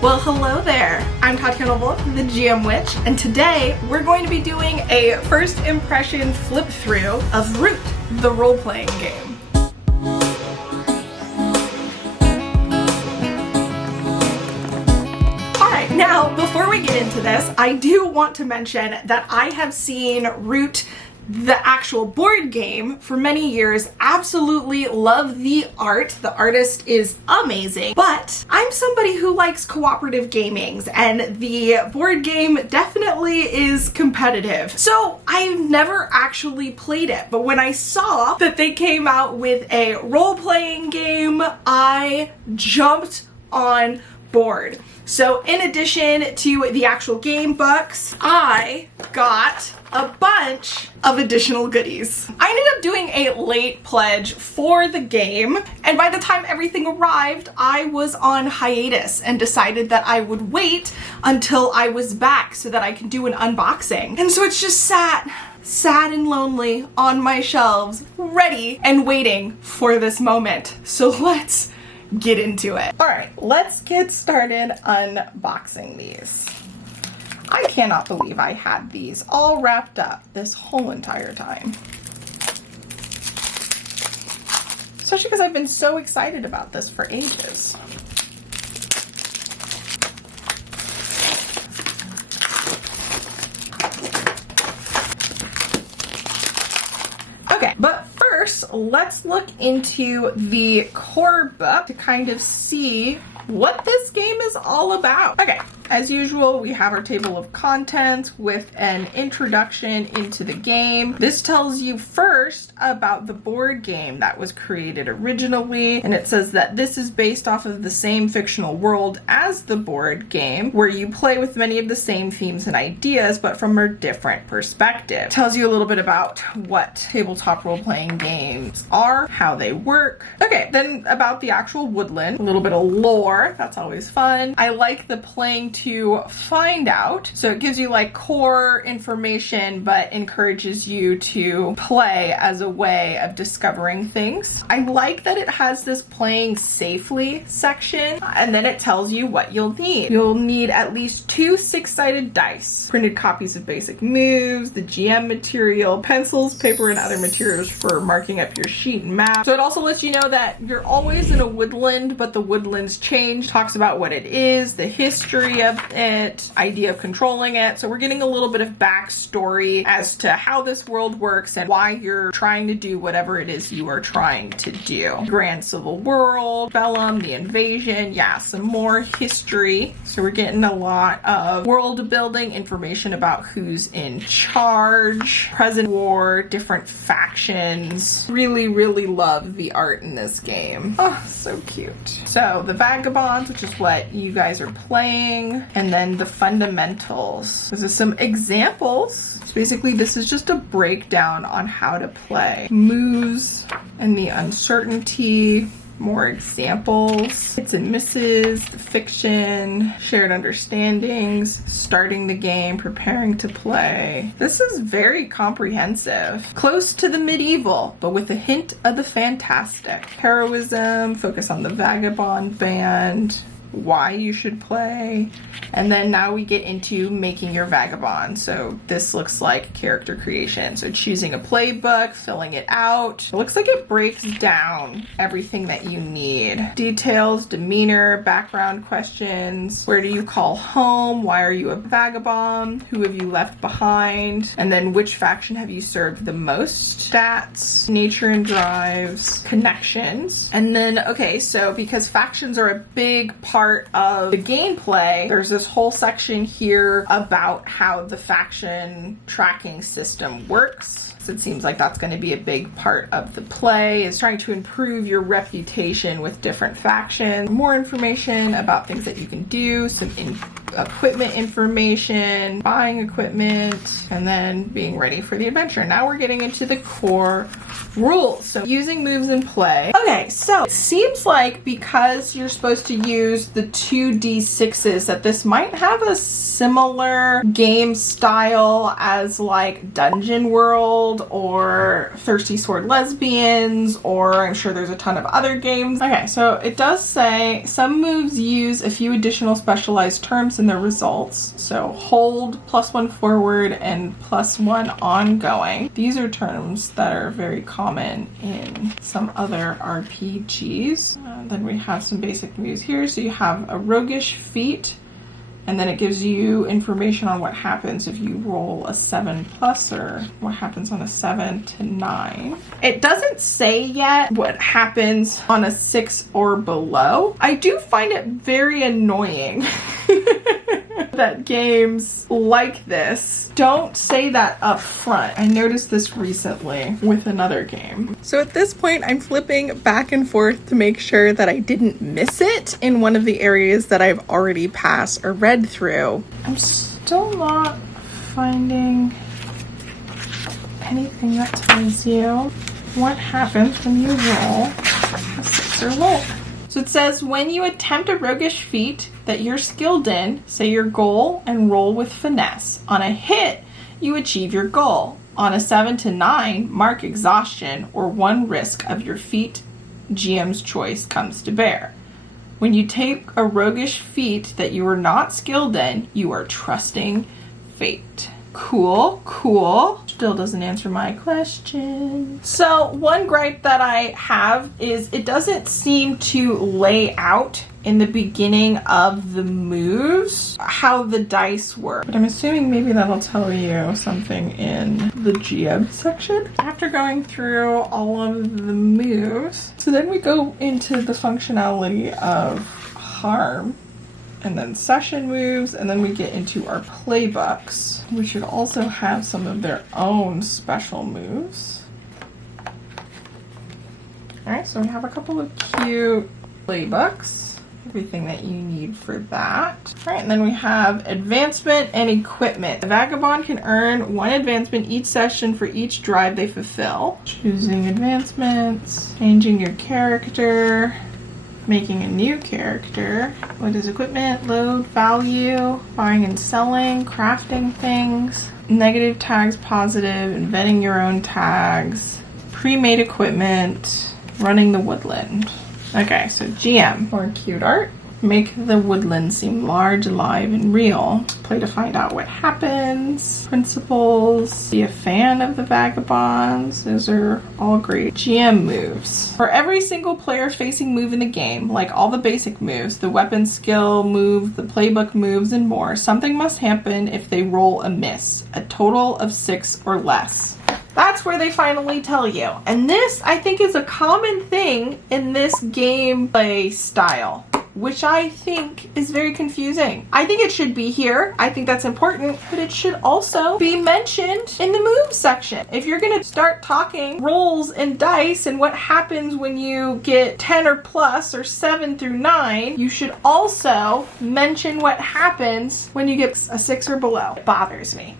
Well, hello there. I'm Tatiana Volk, the GM Witch, and today we're going to be doing a first impression flip through of Root, the role-playing game. Alright, now before we get into this, I do want to mention that I have seen Root, the actual board game, for many years. Absolutely love the art. The artist is amazing, but I'm somebody who likes cooperative gamings, and the board game definitely is competitive. So I've never actually played it, but when I saw that they came out with a role-playing game, I jumped on board. So in addition to the actual game books, I got a bunch of additional goodies. I ended up doing a late pledge for the game, and by the time everything arrived, I was on hiatus and decided that I would wait until I was back so that I could do an unboxing. And so it's just sat and lonely on my shelves, ready and waiting for this moment. So let's get into it. All right, let's get started unboxing these. I cannot believe I had these all wrapped up this whole entire time. Especially because I've been so excited about this for ages. Okay, but first, let's look into the core book to kind of see what this game is all about. Okay, as usual, we have our table of contents with an introduction into the game. This tells you first about the board game that was created originally, and it says that this is based off of the same fictional world as the board game, where you play with many of the same themes and ideas, but from a different perspective. It tells you a little bit about what tabletop role-playing games are, how they work. Okay, then about the actual Woodland, a little bit of lore. That's always fun. I like the playing to find out. So it gives you like core information, but encourages you to play as a way of discovering things. I like that it has this playing safely section, and then it tells you what you'll need. You'll need at least 2 6-sided dice, printed copies of basic moves, the GM material, pencils, paper, and other materials for marking up your sheet and map. So it also lets you know that you're always in a woodland, but the woodlands change. Talks about what it is, the history of it, idea of controlling it. So we're getting a little bit of backstory as to how this world works and why you're trying to do whatever it is you are trying to do. Grand Civil World, Bellum, the invasion, yeah, some more history. So we're getting a lot of world building information about who's in charge, present war, different factions. Really, really love the art in this game. Oh, so cute. So the Vagabond, which is what you guys are playing, and then the fundamentals. This is some examples. So basically this is just a breakdown on how to play. Moves and the uncertainty, more examples, hits and misses, the fiction, shared understandings, starting the game, preparing to play. This is very comprehensive. Close to the medieval, but with a hint of the fantastic. Heroism, focus on the vagabond band, why you should play, and then now we get into making your vagabond. So this looks like character creation. So choosing a playbook, filling it out. It looks like it breaks down everything that you need. Details, demeanor, background questions. Where do you call home? Why are you a vagabond? Who have you left behind? And then which faction have you served the most? Stats, nature and drives, connections. And then, okay, so because factions are a big part of the gameplay, there's this whole section here about how the faction tracking system works. It seems like that's going to be a big part of the play, is trying to improve your reputation with different factions. More information about things that you can do, some equipment information, buying equipment, and then being ready for the adventure. Now we're getting into the core rules. So using moves in play. Okay, so it seems like because you're supposed to use the 2d6s that this might have a similar game style as like Dungeon World World or Thirsty Sword Lesbians, or I'm sure there's a ton of other games. Okay, so it does say some moves use a few additional specialized terms in their results. So hold, +1 forward, and +1 ongoing. These are terms that are very common in some other RPGs. Then we have some basic moves here. So you have a roguish feat, and then it gives you information on what happens if you roll a 7+ or what happens on a 7 to 9. It doesn't say yet what happens on a 6 or below. I do find it very annoying that games like this don't say that up front. I noticed this recently with another game. So at this point, I'm flipping back and forth to make sure that I didn't miss it in one of the areas that I've already passed or read through. I'm still not finding anything that tells you what happens when you roll a 6 or lower. So it says when you attempt a roguish feat that you're skilled in, say your goal and roll with finesse. On a hit, you achieve your goal. On a 7 to 9, mark exhaustion or one risk of your feat GM's choice comes to bear. When you take a roguish feat that you are not skilled in, you are trusting fate. Cool, cool. Still doesn't answer my question. So one gripe that I have is it doesn't seem to lay out in the beginning of the moves how the dice work. But I'm assuming maybe that'll tell you something in the GM section. After going through all of the moves, so then we go into the functionality of harm, and then session moves, and then we get into our playbooks. We should also have some of their own special moves. Alright, so we have a couple of cute playbooks. Everything that you need for that. Alright, and then we have advancement and equipment. The Vagabond can earn 1 advancement each session for each drive they fulfill. Choosing advancements, changing your character, making a new character. What is equipment? Load, value, buying and selling, crafting things, negative tags, positive, inventing your own tags, pre-made equipment, running the Woodland. Okay, so GM, more cute art. Make the Woodland seem large, alive, and real. Play to find out what happens. Principles. Be a fan of the Vagabonds. Those are all great. GM moves. For every single player facing move in the game, like all the basic moves, the weapon skill move, the playbook moves, and more, something must happen if they roll a miss. A total of 6 or less. That's where they finally tell you. And this, I think, is a common thing in this gameplay style, which I think is very confusing. I think it should be here. I think that's important, but it should also be mentioned in the move section. If you're gonna start talking rolls and dice and what happens when you get 10 or plus or 7 through 9, you should also mention what happens when you get a 6 or below. It bothers me.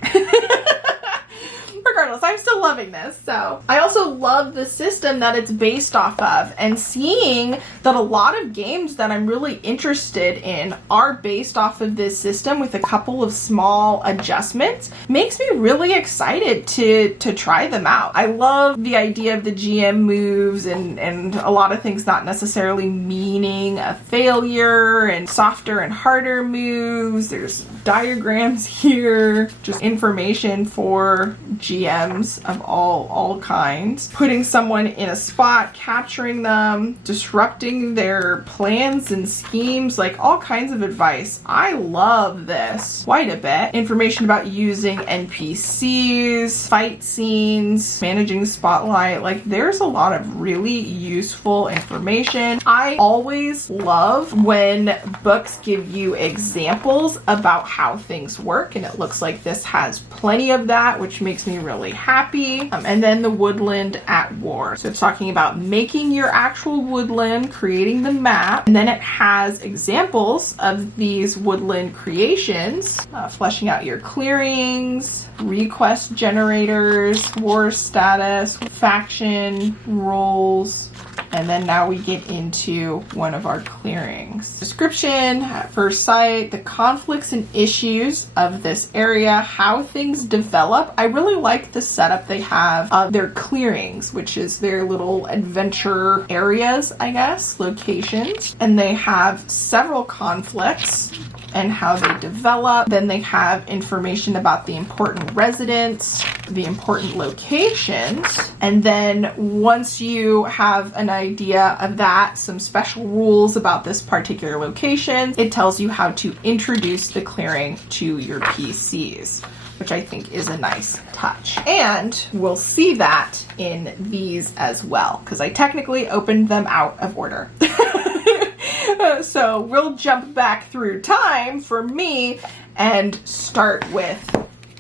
Regardless, I'm still loving this. So I also love the system that it's based off of, and seeing that a lot of games that I'm really interested in are based off of this system with a couple of small adjustments makes me really excited to try them out. I love the idea of the GM moves and a lot of things not necessarily meaning a failure, and softer and harder moves. There's diagrams here, just information for GMs of all kinds. Putting someone in a spot, capturing them, disrupting their plans and schemes, like all kinds of advice. I love this quite a bit. Information about using NPCs, fight scenes, managing spotlight. Like there's a lot of really useful information. I always love when books give you examples about how things work, and it looks like this has plenty of that, which makes me really happy. And then the Woodland at War. So it's talking about making your actual woodland, creating the map, and then it has examples of these woodland creations, fleshing out your clearings, request generators, war status, faction, roles, And then now we get into one of our clearings. Description, at first sight, the conflicts and issues of this area, how things develop. I really like the setup they have of their clearings, which is their little adventure areas, I guess, locations. And they have several conflicts and how they develop. Then they have information about the important residents, the important locations, and then once you have an idea of that, some special rules about this particular location, it tells you how to introduce the clearing to your PCs, which I think is a nice touch. And we'll see that in these as well, because I technically opened them out of order. So we'll jump back through time for me and start with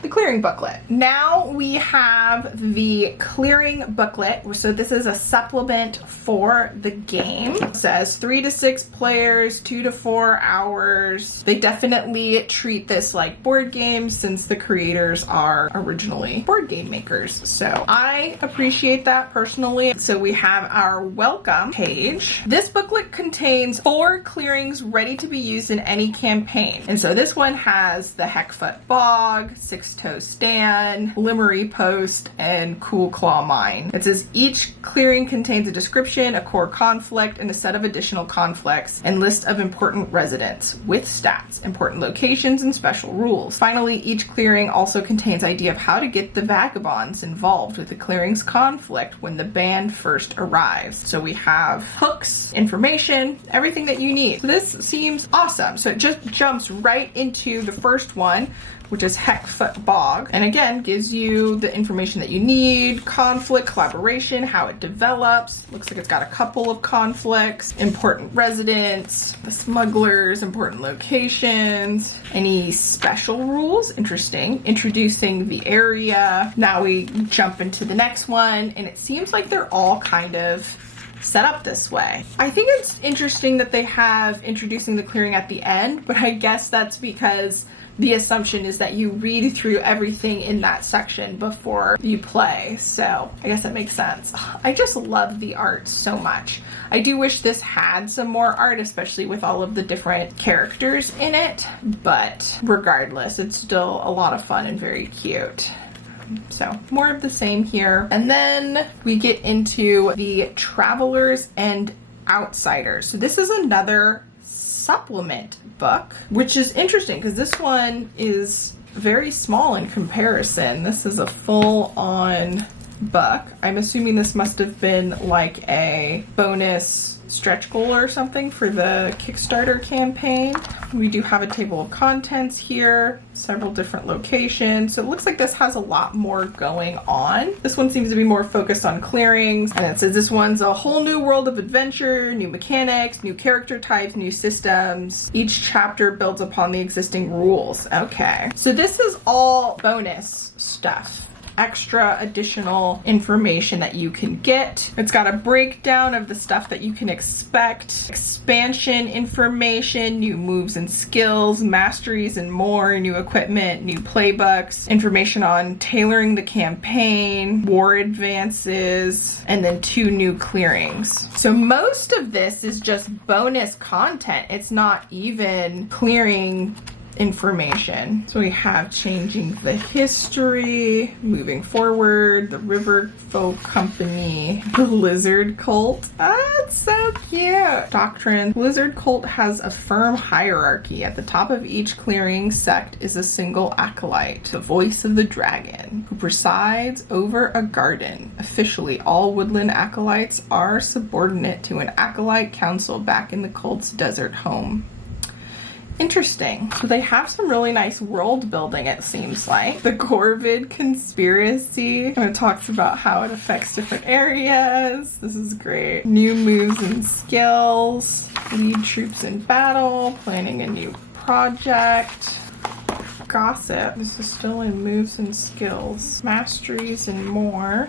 the clearing booklet. Now we have the clearing booklet. So this is a supplement for the game. It says 3 to 6 players, 2 to 4 hours. They definitely treat this like board games since the creators are originally board game makers. So I appreciate that personally. So we have our welcome page. This booklet contains 4 clearings ready to be used in any campaign. And so this one has the Heckfoot Bog, Six-Toe Stand, Limery Post, and Cool Claw Mine. It says each clearing contains a description, a core conflict, and a set of additional conflicts, and list of important residents with stats, important locations, and special rules. Finally, each clearing also contains idea of how to get the vagabonds involved with the clearing's conflict when the band first arrives. So we have hooks, information, everything that you need. So this seems awesome. So it just jumps right into the first one, which is Heckfoot Bog, and again gives you the information that you need, conflict, collaboration, how it develops. Looks like it's got a couple of conflicts, important residents, the smugglers, important locations, any special rules, interesting, introducing the area. Now we jump into the next one, and it seems like they're all kind of set up this way. I think it's interesting that they have introducing the clearing at the end, but I guess that's because the assumption is that you read through everything in that section before you play. So I guess that makes sense. I just love the art so much. I do wish this had some more art, especially with all of the different characters in it, but regardless, it's still a lot of fun and very cute. So more of the same here. And then we get into the Travelers and Outsiders. So this is another supplement book, which is interesting because this one is very small in comparison. This is a full-on book. I'm assuming this must have been like a bonus stretch goal or something for the Kickstarter campaign. We do have a table of contents here, several different locations. So it looks like this has a lot more going on. This one seems to be more focused on clearings. And it says this one's a whole new world of adventure, new mechanics, new character types, new systems. Each chapter builds upon the existing rules. Okay. So this is all bonus stuff. Extra additional information that you can get. It's got a breakdown of the stuff that you can expect, expansion information, new moves and skills, masteries and more, new equipment, new playbooks, information on tailoring the campaign, war advances, and then 2 new clearings. So most of this is just bonus content. It's not even clearing information. So we have changing the history, moving forward, the River Folk Company, the Lizard Cult. Ah, it's so cute. Doctrine. Lizard Cult has a firm hierarchy. At the top of each clearing sect is a single acolyte, the voice of the dragon, who presides over a garden. Officially, all Woodland acolytes are subordinate to an acolyte council back in the cult's desert home. Interesting. So they have some really nice world building, it seems like. The Corvid conspiracy kind of talks about how it affects different areas. This is great. New moves and skills. Lead troops in battle. Planning a new project. Gossip. This is still in moves and skills. Masteries and more.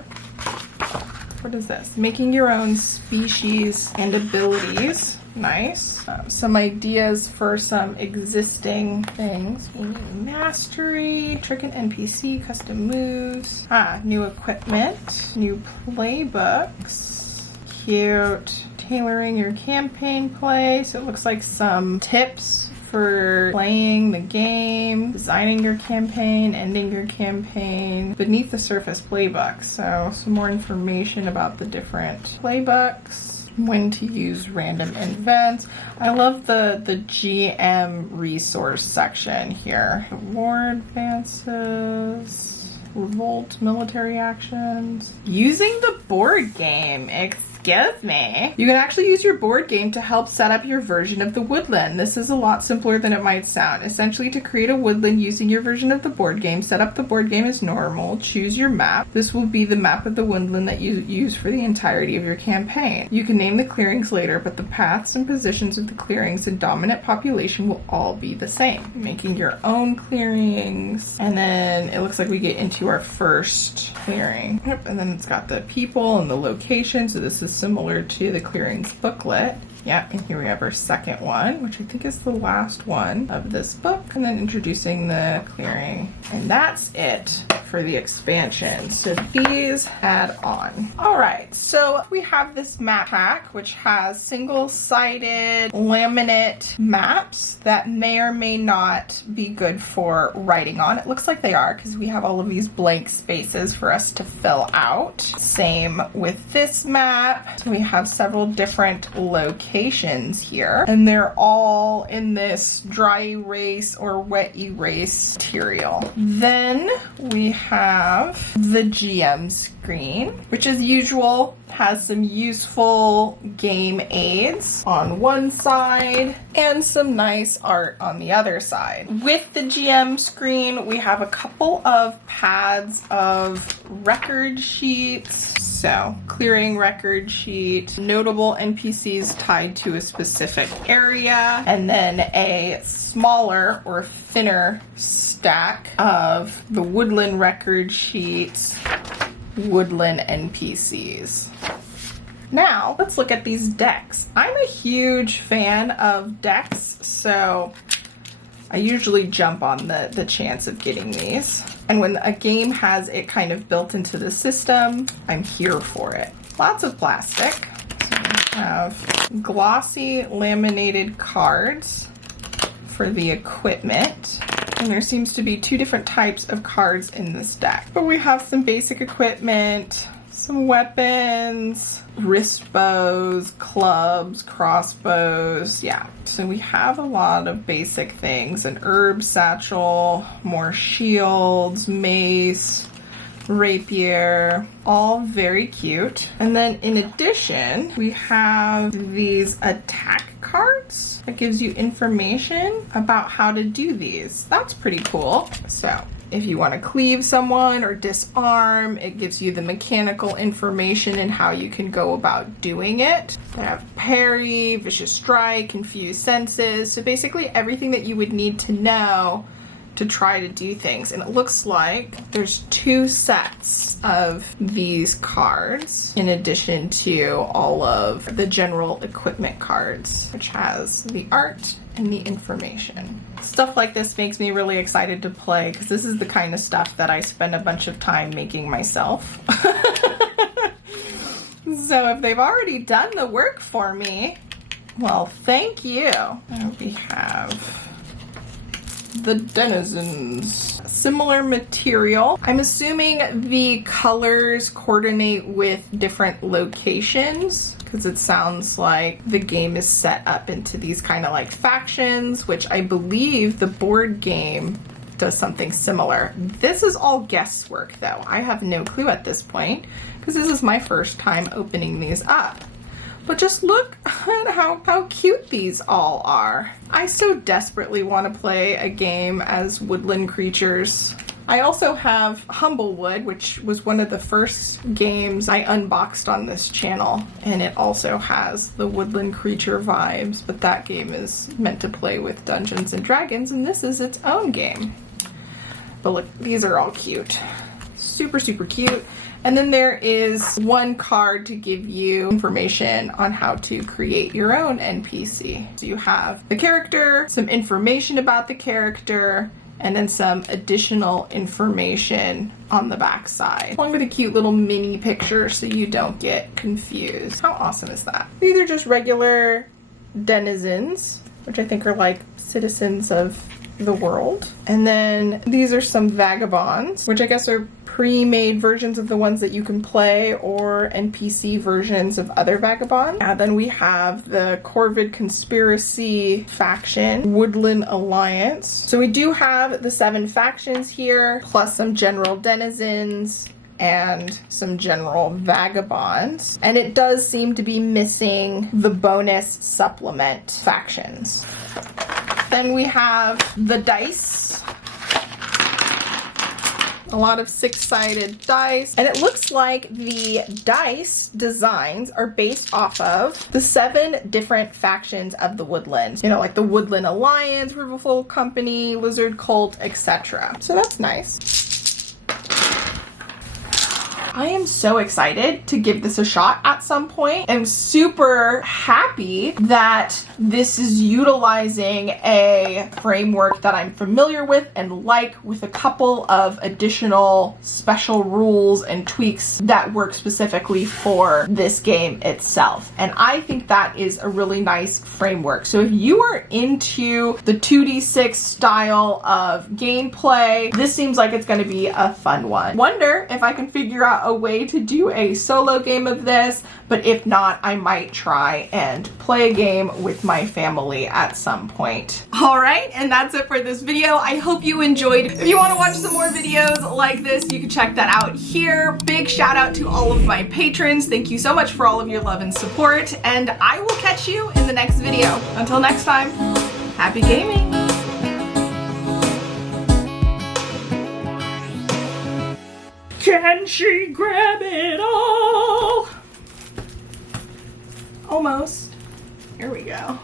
What is this? Making your own species and abilities. Nice. Some ideas for some existing things. We need mastery, trick and NPC, custom moves. New equipment, new playbooks. cute. Tailoring your campaign play. So it looks like some tips for playing the game, designing your campaign, ending your campaign. Beneath the surface playbook. So some more information about the different playbooks. When to use random events. I love the GM resource section here. War advances. Revolt, military actions. Using the board game. Excuse me. You can actually use your board game to help set up your version of the Woodland. This is a lot simpler than it might sound. Essentially, to create a Woodland using your version of the board game, set up the board game as normal, choose your map. This will be the map of the Woodland that you use for the entirety of your campaign. You can name the clearings later, but the paths and positions of the clearings and dominant population will all be the same. Making your own clearings. And then it looks like we get into our first clearing. Yep, and then it's got the people and the location. So this is similar to the clearings booklet. Yeah, and here we have our second one, which I think is the last one of this book, and then introducing the clearing. And that's it for the expansion. So these add on. All right, so we have this map pack, which has single-sided laminate maps that may or may not be good for writing on. It looks like they are, because we have all of these blank spaces for us to fill out. Same with this map. So we have several different locations here, and they're all in this dry erase or wet erase material. Then we have the GM screen, which as usual has some useful game aids on one side and some nice art on the other side. With the GM screen, we have a couple of pads of record sheets. So, clearing record sheet, notable NPCs tied to a specific area, and then a smaller or thinner stack of the Woodland record sheets, Woodland NPCs. Now, let's look at these decks. I'm a huge fan of decks, so I usually jump on the chance of getting these. And when a game has it kind of built into the system, I'm here for it. Lots of plastic. So we have glossy laminated cards for the equipment. And there seems to be two different types of cards in this deck. But we have some basic equipment, some weapons, wrist bows, clubs, crossbows, yeah. So we have a lot of basic things, an herb satchel, more shields, mace, rapier, all very cute. And then in addition, we have these attack cards that gives you information about how to do these. That's pretty cool. So if you want to cleave someone or disarm, it gives you the mechanical information and how you can go about doing it. They have parry, vicious strike, confused senses. So basically everything that you would need to know to try to do things. And it looks like there's 2 sets of these cards in addition to all of the general equipment cards, which has the art and the information. Stuff like this makes me really excited to play because this is the kind of stuff that I spend a bunch of time making myself. So if they've already done the work for me, well, thank you. And we have the denizens. Similar material. I'm assuming the colors coordinate with different locations because it sounds like the game is set up into these kind of like factions, which I believe the board game does something similar. This is all guesswork though. I have no clue at this point because this is my first time opening these up. But just look at how cute these all are. I so desperately want to play a game as woodland creatures. I also have Humblewood, which was one of the first games I unboxed on this channel, and it also has the woodland creature vibes, but that game is meant to play with Dungeons and Dragons, and this is its own game. But look, these are all cute. Super, super cute. And then there is one card to give you information on how to create your own NPC. So you have the character, some information about the character, and then some additional information on the back side, along with a cute little mini picture so you don't get confused. How awesome is that? These are just regular denizens, which I think are like citizens of the world. And then these are some vagabonds, which I guess are pre-made versions of the ones that you can play, or NPC versions of other vagabonds. And then we have the Corvid Conspiracy faction, Woodland Alliance. So we do have the 7 factions here, plus some general denizens and some general vagabonds. And it does seem to be missing the bonus supplement factions. Then we have the dice. A lot of 6-sided dice. And it looks like the dice designs are based off of the 7 different factions of the Woodlands. You know, like the Woodland Alliance, Riverfall Company, Lizard Cult, etc. So that's nice. I am so excited to give this a shot at some point. I'm super happy that this is utilizing a framework that I'm familiar with and like, with a couple of additional special rules and tweaks that work specifically for this game itself. And I think that is a really nice framework. So if you are into the 2d6 style of gameplay, this seems like it's going to be a fun one. Wonder if I can figure out a way to do a solo game of this, but if not, I might try and play a game with my family at some point. All right, and that's it for this video. I hope you enjoyed. If you want to watch some more videos like this, you can check that out here. Big shout out to all of my patrons. Thank you so much for all of your love and support, and I will catch you in the next video. Until next time, happy gaming! Can she grab it all? Almost. Here we go.